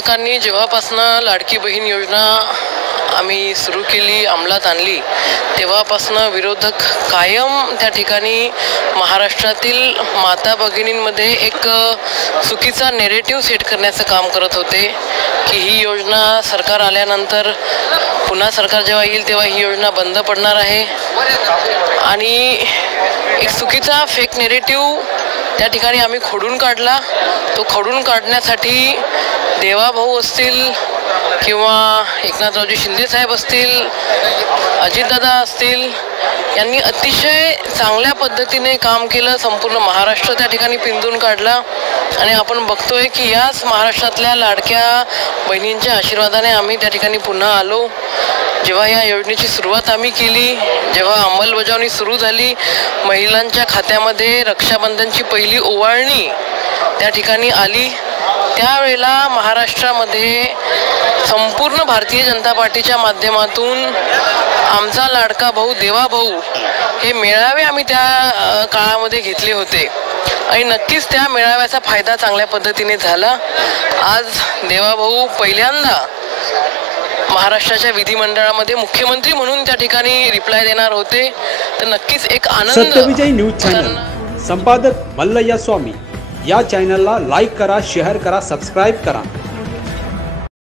शासकांनी जेव्हापासून लाडकी बहीण योजना आम्ही सुरू केली, अंमलात आणली, तेव्हापासून विरोधक कायम त्या ठिकाणी महाराष्ट्रातील माता भगिनींमध्ये एक चुकीचा नेरेटिव्ह सेट करण्याचं काम करत होते की ही योजना सरकार आल्यानंतर पुन्हा सरकार जेव्हा येईल तेव्हा ही योजना बंद पडणार आहे आणि एक चुकीचा फेक नेरेटिव्ह त्या ठिकाणी आम्ही खोडून काढला। तो खोडून काढण्यासाठी देवाभाऊ असतील किंवा एकनाथरावजी शिंदे साहेब असतील, अजितदादा असतील, यांनी अतिशय चांगल्या पद्धतीने काम केलं। संपूर्ण महाराष्ट्र त्या ठिकाणी पिंजून काढला आणि आपण बघतोय की याच महाराष्ट्रातल्या लाडक्या बहिणींच्या आशीर्वादाने आम्ही त्या ठिकाणी पुन्हा आलो। जेव्हा या योजनेची सुरुवात आम्ही केली, जेव्हा अंमलबजावणी सुरू झाली, महिलांच्या खात्यामध्ये रक्षाबंधनची पहिली ओवाळणी त्या ठिकाणी आली, त्यावेळेला महाराष्ट्रामध्ये संपूर्ण भारतीय जनता पार्टीच्या माध्यमातून आमचा लाडका भाऊ देवाभाऊ हे मेळावे आम्ही त्या काळामध्ये घेतले होते आणि नक्कीच त्या मेळाव्याचा फायदा चांगल्या पद्धतीने झाला। आज देवाभाऊ पहिल्यांदा महाराष्ट्राच्या विधिमंडळामध्ये मुख्यमंत्री म्हणून त्या ठिकाणी रिप्लाय देणार होते, तर नक्कीच एक आनंद। सत्यविजय न्यूज चॅनल संपादक मल्लय्या स्वामी या चॅनलला लाईक करा, शेअर करा, सबस्क्राइब करा।